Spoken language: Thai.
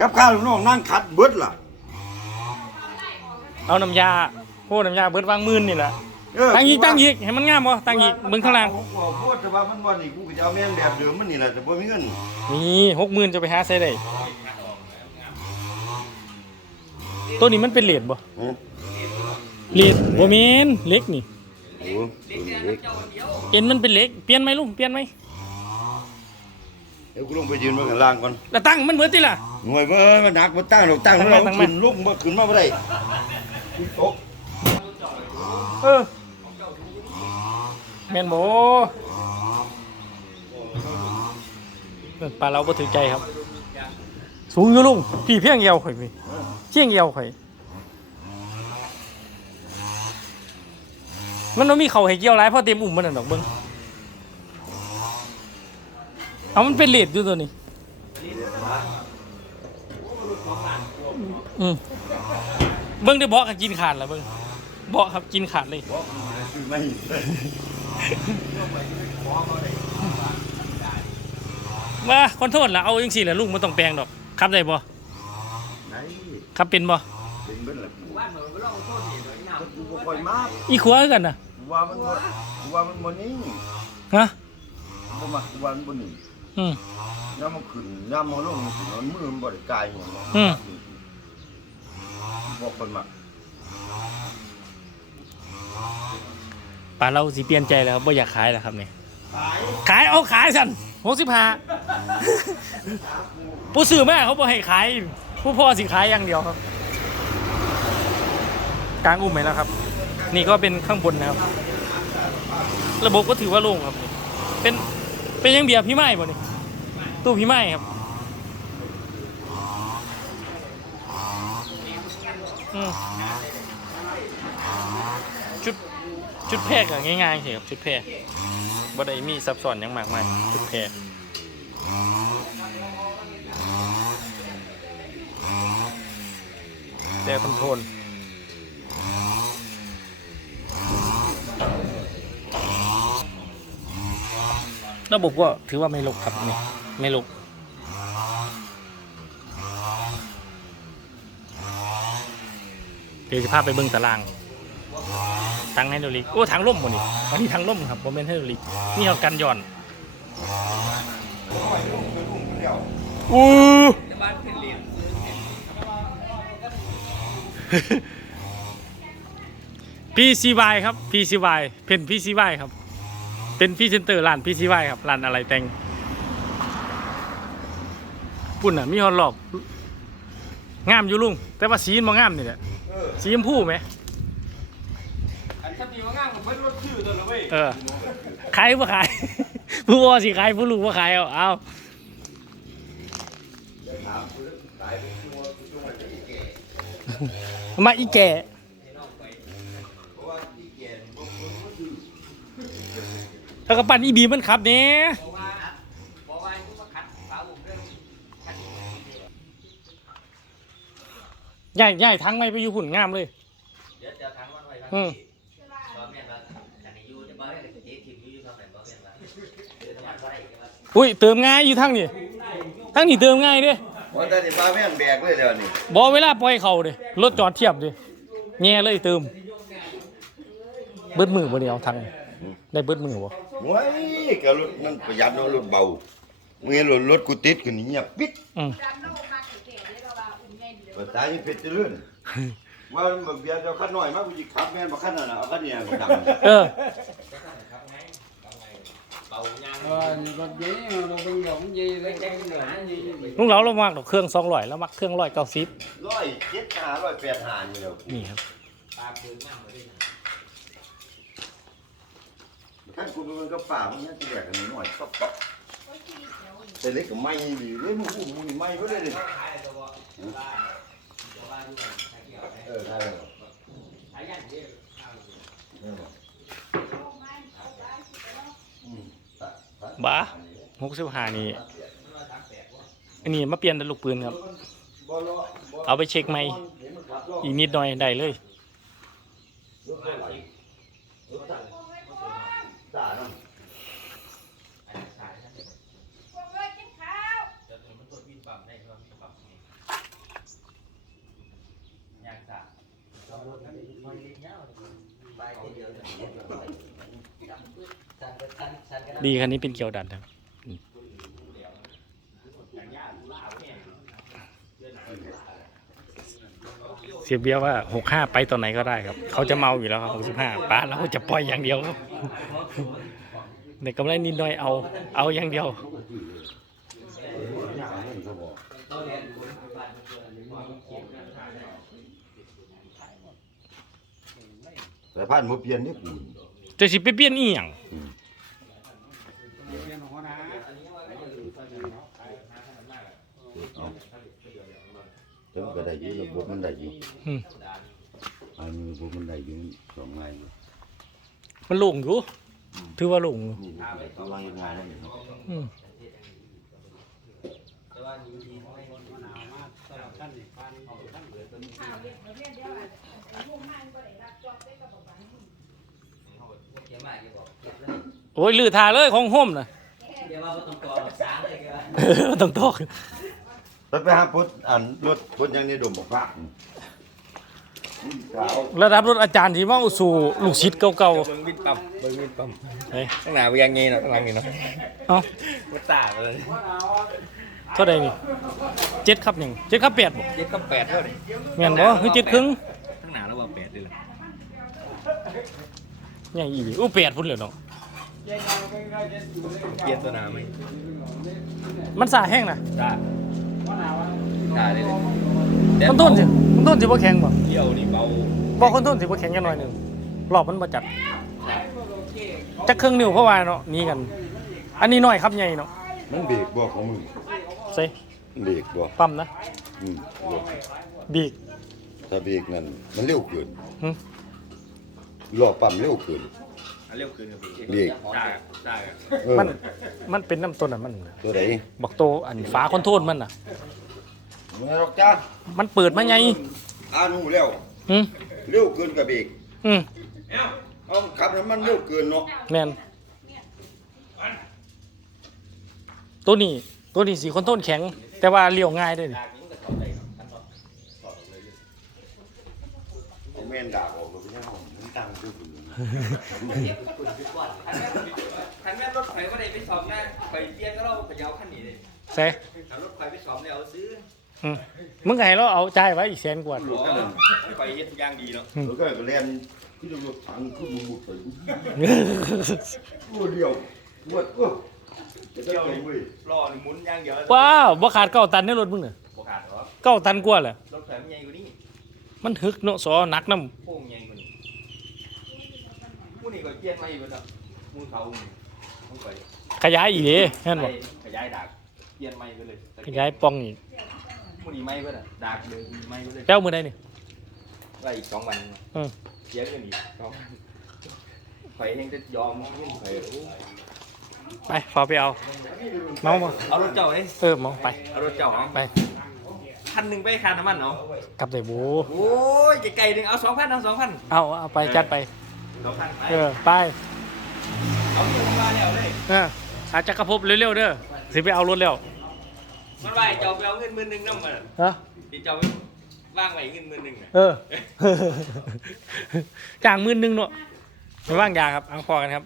กับข้าวลูกน้องนั่งขัดเบิดล่ะเอาน้ำยาโอ้น้ำยาเบิดวางมื่นนี่แหละเออตั้งอีกตั้งอีกให้มันงามบ่ตั้งอีกเบิ่งข้างล่างผมบอกพูดแต่ว่ามันบ่นี่กูก็จะเอาแม่นแบบเดิมมันนี่แหละแต่บ่มีเงินนี่หกหมื่นจะไปหาใส่ได้ตัวนี้มันเป็นเหรียญบ่อือเหรียญบ่แม่นเหล็กนี่โอ้เล็กเอ็นมันเป็นเหล็กเปลี่ยนไหมลุงเปลี่ยนไหม เดี๋ยวกูลงไปยืนบนข้างล่างก่อนแล้วตั้งมันเบิดติล่ะหน่วยเว้ยมันหนักบ่ตั้งดอกตั้งตั้งแล้วมาตั้งมาขึ้นลุกบ่ขึ้นมาบ่ได้กูตกเออแม่นบ่เออปลาเราบ่ถือใจครับ สูงอยู่ลุงพี่เพียงเอวข่อยพี่เพียงเอวข่อยมันบ่มีเขาให้เกี่ยวหลายเพราะเต็มอุ่มมันน่ะดอกเบิ่ง เอามันเป็นเลดอยู่ตัวนี้อืมเบิ่งได้เบาะก็กินขาดแล้วเบิ่งเบาะครับกินขาดเลยคือไม่ว่าขอโทษละเอาจังสี่แหละลุงไม่ต้องแปลงดอกครับได้บ่ไหนครับเป็นบ่เป็นเบิดล่ะกูว่ามันบ่ลองโทษนี่กูบ่ค่อยมาอีขัวคือกันน่ะกูว่ามันบ่กูว่ามันบ่นิ่งฮะบ่มักกูว่ามันบ่นิ่ง อืมยามมันขึ้นยามมันลงมันขึ้นมันมือมันบ่ได้กายหยังอืม บอกคนมักป่าเราสิเปลี่ยนใจแล้วครับบ่อยากขายแล้วครับนี่ขายเอาขายสั่นหกสิบห้าผู้ซื้อแม่เขาบ่ให้ขาย ผู้พ่อสิขายอย่างเดียวครับ กลางอุ้มไหมแล้วครับ นี่ก็เป็นข้างบนนะครับ ระบบก็ถือว่าโล่งครับนี่เป็น เป็นยังเบียร์พี่ไม้บ่นี่ตู้พี่ไม้ครับชุดชุดแพรกอะง่ายๆเฉยครับชุดแพรกบ่ได้มีซับซ้อนยังมากมายชุดแพรกแต่คอนโทรล ระบบก็ถือว่าไม่ลกครับนี่ไม่ลกเดี๋ยวจะพาไปเบิ้งตารางตังไฮโดรลิกโอ้ทางล่มหมดนี่อันนี้ทางล่มครับโมเมนต์ไฮโดรลิกนี่เขากันย่อนอู้พีซีวครับ PCY เป็น PCY ครับ เป็นพรีเซนเตอร์ร้าน PCY ครับร้านอะไรแต่งปุ่นอะมีฮอลลอกงามอยู่ลุง แต่ว่าสีมันบ่งามนี่แหละเออสีชมพูไหมอันถ้าตีว่างามผมไม่รู้ว่าชื่อตัวเลยเว้ยเออขายบ่ขาย ผู้ว่าสิขายผู้ลูกบ่ขายเอาเอามาอีแก่ ถ้ากระปั้นอีบีมันขับเนี่ยบอกว่าบอกว่าทุกมาขัดฝาผมเรื่องขัดย่ายย่ายทั้งไม่ไปอยู่หุ่นงามเลยเดี๋ยวจะทางวันไว้ทางอืมที่บ่แม่นว่าขันอายุจะบ่ได้ก็เจ๊ถิ่มอยู่ทางไหนบ่แม่นว่าเดี๋ยวทำงานบ่ได้ก็ว่าอุ้ยเติมง่ายอยู่ทั้งนี่ทั้งนี่เติมง่ายเด้ว่าแต่นี่ปลาแม่นแบกเลยเดี๋ยวนี้บอเวลาปล่อยเขาเด้รถจอดเทียบเด้แง่เลยเติมเบิดมือบ่เดียวทาง ได้เบิดมือบ่โอ้ยก็รถนั่นประหยัดเนาะรถเบาเมื่อรถรถกูติดขึ้นนี่เงียบปิดอืมจำโลกมาเก๋ๆเลยก็ว่าอุ่นใหญ่ดีเลยภาษาที่เพชรเจริญว่ามันบักเบียร์เจ้าคันน้อยมากกูสิขับแม่นบ่คันนั้นน่ะเอาคันเนี้ยก็ดังเออเบายาง Ờ, còn giấy mà đồ bên giống gì đấy cái nữa gì ลุงเราเรามากดอกเครื่องสองร้อยแล้วมักเครื่องร้อยเก้าสิบร้อยเจ็ดห้าร้อยแปดห้านี่แหล้วนี่ครับปลาปืนงามบ่ได้นะ คันกูมันก็ป่ามันน่าจะแบกกันหน้อยก็ปะแต่เล็กก็ไม่ดีเลยมึงกูมึงนี่ไม่ก็ได้เลยเออได้แล้วขายบ้าหกสิบห้านี่อันนี้มาเปลี่ยนเป็นลูกปืนครับ เอาไปเช็คไหมอีกนิดหน่อยได้เลย รถบ่ไหวรถตั้งด่าน้ำ พวกเอ้ยกินข้าว เดี๋ยวมันกดวินปั๊มได้เพราะมีปั๊มนี่ ดีคันนี้เป็นเกียวดันครับอืมเสียเบียร์ว่าหกห้าไปตอนไหนก็ได้ครับ เขาจะเมาอยู่แล้วครับหกสิบห้าป้าเราก็จะปล่อยอย่างเดียวครับในกำไรนิดหน่อยเอา เอาอย่างเดียวแต่พันบ่เปลี่ยนนี่กูจะสิไปเปลี่ยนอีหยังจังก็ได้อยู่ระ บบมันได้อยู่อืมอันนี้ระบบมันได้อยู่สองง่ายอยู่มันโลงอยู่ ถือว่าโลงอยู่นี่ตัววางง่ายแล้วนี่เนาะอืมข่าวเด็กประเภทเดียวอะไอ้พวกมันก็ได้รับจอบได้กับบอกว่าเขียนมาเกี่ยวบอกเก็บเลยโอ้ยลือทาเลยของห่มนะเดี๋ยวว่าบ่ต้องกอดสามเลยเกี่ยวว่าเออต้องตอก ไปไปหาพุทธอันรถพุทธยังนี่ดมบอกพระอืมขาวระดับรถอาจารย์ที่มาเอาสู่ลูกศิษย์เก่าเบิ่งวินปั๊มเบิ่งวินปั๊มๆเฮ้ยข้างหน้าเวียงงี้เนาะข้างหลังนี่เนาะเอ้ามันตาเลยเท่าใดนี่เจ็ดครับหนึ่งเจ็ดครับแปดบ่เจ็ดก็แปดเท่านี้แม่นบ่คือเจ็ดครึ่งข้างหน้าแล้วว่าแปดเลยล่ะยังอีกอู้แปดพุ่นเลยเนาะเปลี่ยนตัวหน้าไหมมันสาแห้งนะตา ตาได้เลยมันต้นสิมันต้นสิบ่แข็งบ่เที่ยวนี่เบาบอกคนต้นสิบ่แข็งกันหน่อยหนึงรอบมันบ่จัดจักครึ่งนิ้วเพราะว่าเนาะหนี่กัน อันนี้น้อยครับใหญ่เนาะมันเบรกบ่ของมึงใส่เบรกบ่ปั๊มนะอืมบ่บีกถ้าเบรกนั่นมันเร็วเกินหึรอบปั๊มเร็วเกิน อันเร็วขึ้นกับเบรกได้ได้อะเออมันมันเป็นน้ำต้นอะมัน ตัวไหนบักโตอันฝาคอนโทรลมันน่ะ มันหรอกจ้ามันเปิดมาไงอ่านูแล้วอืมเร็วเกินกับเบรกอืมเอาขับน้ำมันเร็วเกินเนาะแม่นตัวนี้ตัวนี้สีคอนโทรลแข็ง แต่ว่าเลี้ยวง่ายด้วยนี่เอาแม่นดาบออกแล้วไปยังห้องมันตั้งคือคุณคันแม่รถไฟก็ได้ไปสอบนะไปเปลี่ยนก็เราไปเอาคันนี้เลยใส่ถ้ารถไฟไปสอบเนี่ยเอาซื้อ อืมมึงก็ให้เราเอาจ่ายไว้อีกแสนกว่า หลวงไปเฮ็ดทุกอย่างดีเนาะแล้วก็เรียนที่ตำรวจถังขึ้นมือบุกไปกูเดียวปวดกูจะได้เว้ยรอนี่หมุนอย่างเดียวว้าวบ่ขาดเก้าตันในรถมึงน่ะบ่ขาดหรอเก้าตันกว่าแหละรถไฟมันใหญ่กว่านี้มันหึกเนาะสอหนักน้โค้งใหญ่กว่านี้ผู้นี่ก็เปลี่ยนมาอีกแล้วเนาะมูเขาต้องไปำขยายอีกเด้แม่นบ่ขยายดากเปลี่ยนไม้ไปเลยขยายปองอีก ผู้นี้ไม้เพิ่นอะดากเลยมีไม้ไปเลยแป้วมือใดนี่ไว้อีกสองวันเออเสียเงินอีกสองวันข่อยเองจะยอมเงินข่อยโอ้ไปพอไปเอาเมาบ่เอารถเจ้าเอ้ยเออเมาไปเอารถเจ้าเอาไปพันหนึ่งไปค่าน้ำมันเนาะกลับได้บูโอ้ยไกลๆหนึ่งเอาสองพันเอาสองพันเอาเอาไปจัดไปสองพันไปเออไปเอาเงินมาแล้วเลยเอออาจจะกระพบเร็วๆเด้อสิไปเอารถแล้ว มันว่าให้เจ้าไปเอาเงินหมื่นหนึ่งน้ำมันฮะที่เจ้าไปว่างไว้เงินหมื่นหนึ่งน่ะเออ จ้างหมื่นหนึงเนาะไม่ว่างยาครับเอาพอกันครับ